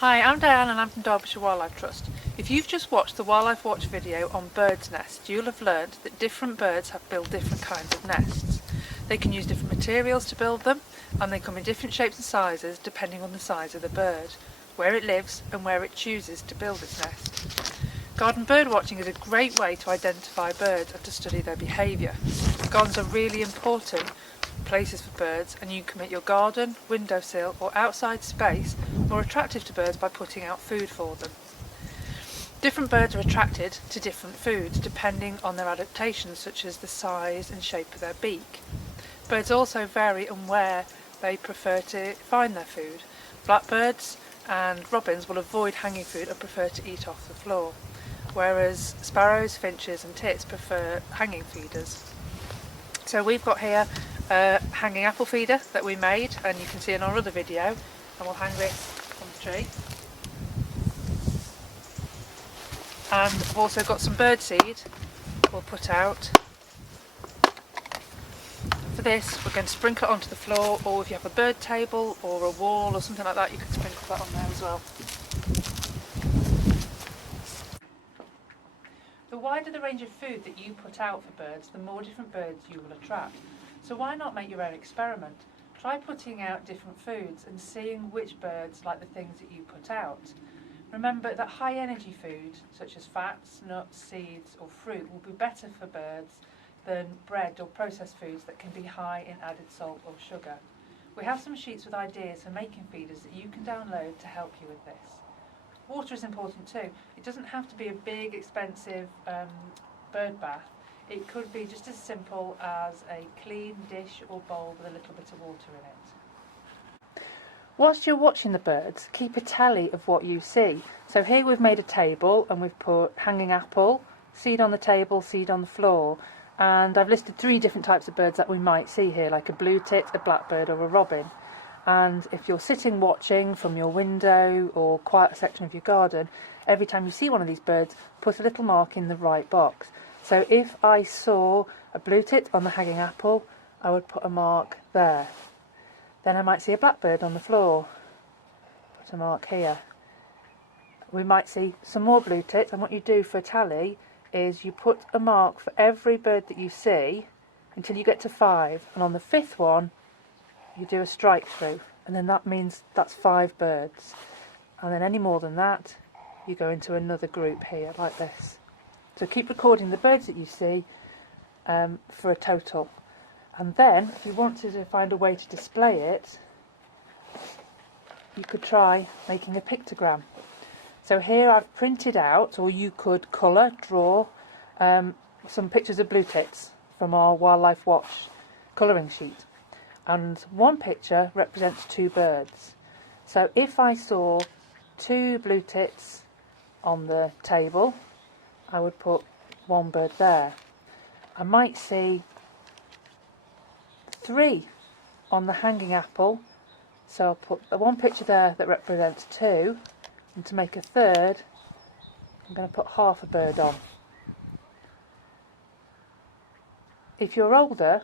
Hi, I'm Diane and I'm from Derbyshire Wildlife Trust. If you've just watched the Wildlife Watch video on birds' nests, you'll have learned that different birds have built different kinds of nests. They can use different materials to build them, and they come in different shapes and sizes depending on the size of the bird, where it lives and where it chooses to build its nest. Garden bird watching is a great way to identify birds and to study their behaviour. Gardens are really important places for birds, and you can make your garden, windowsill or outside space more attractive to birds by putting out food for them. Different birds are attracted to different foods depending on their adaptations, such as the size and shape of their beak. Birds also vary on where they prefer to find their food. Blackbirds and robins will avoid hanging food and prefer to eat off the floor, whereas sparrows, finches and tits prefer hanging feeders. So we've got here a hanging apple feeder that we made, and you can see in our other video, and we'll hang this on the tree. And I've also got some bird seed we'll put out. For this we're going to sprinkle it onto the floor, or if you have a bird table or a wall or something like that, you can sprinkle that on there as well. The wider the range of food that you put out for birds, the more different birds you will attract. So why not make your own experiment? Try putting out different foods and seeing which birds like the things that you put out. Remember that high energy food, such as fats, nuts, seeds or fruit, will be better for birds than bread or processed foods that can be high in added salt or sugar. We have some sheets with ideas for making feeders that you can download to help you with this. Water is important too. It doesn't have to be a big, expensive bird bath. It could be just as simple as a clean dish or bowl with a little bit of water in it. Whilst you're watching the birds, keep a tally of what you see. So here we've made a table and we've put hanging apple, seed on the table, seed on the floor, and I've listed 3 different types of birds that we might see here, like a blue tit, a blackbird or a robin. And if you're sitting watching from your window or quiet section of your garden, every time you see one of these birds, put a little mark in the right box. So if I saw a blue tit on the hanging apple, I would put a mark there. Then I might see a blackbird on the floor, put a mark here. We might see some more blue tits, and what you do for a tally is you put a mark for every bird that you see until you get to 5, and on the 5th one you do a strike through, and then that means that's 5 birds, and then any more than that you go into another group here like this. So keep recording the birds that you see for a total, and then if you wanted to find a way to display it, you could try making a pictogram. So here I've printed out, or you could colour, draw some pictures of blue tits from our Wildlife Watch colouring sheet. And one picture represents 2 birds. So if I saw 2 blue tits on the table, I would put 1 bird there. I might see 3 on the hanging apple, so I'll put one picture there that represents 2, and to make a 3rd I'm going to put half a bird on. If you're older,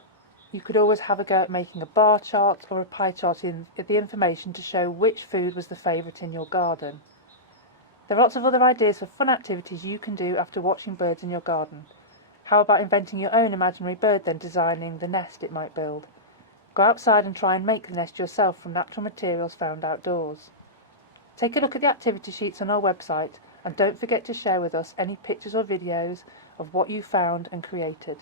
you could always have a go at making a bar chart or a pie chart in the information to show which food was the favourite in your garden. There are lots of other ideas for fun activities you can do after watching birds in your garden. How about inventing your own imaginary bird, then designing the nest it might build? Go outside and try and make the nest yourself from natural materials found outdoors. Take a look at the activity sheets on our website, and don't forget to share with us any pictures or videos of what you found and created.